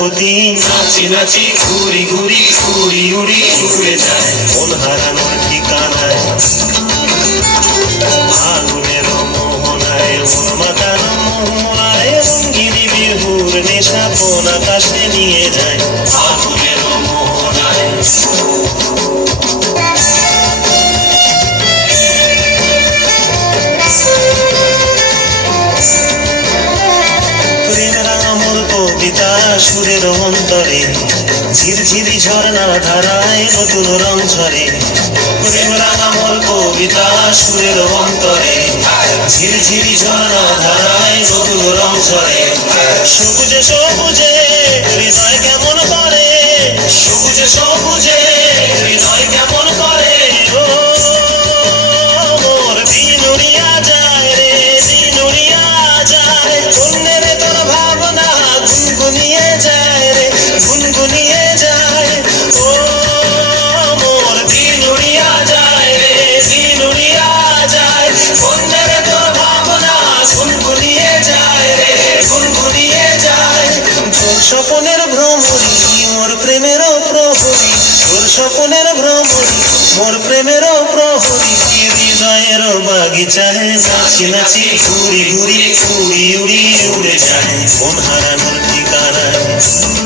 প্রজাপতি নাচি নাচি ঘুরি ঘুরি উড়ি উড়ি উড়ে যায় মন হারানোর ঠিকানায় আগুনের মোহনায় মন মাতানো মোহনায় রঙ্গিনী বিহুর নেশা কোন আকাশে নিয়ে যায় আগুনের মোহনায় প্রেমের আমল কবিতা সুরের অন্তরে ঝিরঝিরি ঝর্ণা ধারায় নতুন রং ঝরে প্রেমের আমল কবিতা সুরের অন্তরে ঝিরঝিরি ঝর্ণা ধারায় নতুন রং ঝরে সবুজে সবুজে হৃদয় কেমন করে সবুজে সবুজে হৃদয় কেমন করে ও মোর দিন উড়িয়া যায় রে দিন উড়িয়া যায় অন্যের তোর ভাবনা গুনগুনিয়ে যায় রে গুনগুনিয়ে যায় ও মোর দিন উড়িয়া যায় রে দিন উড়িয়া যায় অন্যের তোর ভাবনা গুনগুনিয়ে যায় রে গুনগুনিয়ে যায় তোর স্বপনের ভ্রমরি মোর প্রেমেরও প্রহরী তোর স্বপনের ভ্রমরি মোর প্রেমেরও প্রহরী হৃদয়ের বাগিচায় নাচি নাচি ঘুরি ঘুরি উড়ি উড়ি উড়ে যায় মন হারানোর ঠিকানায়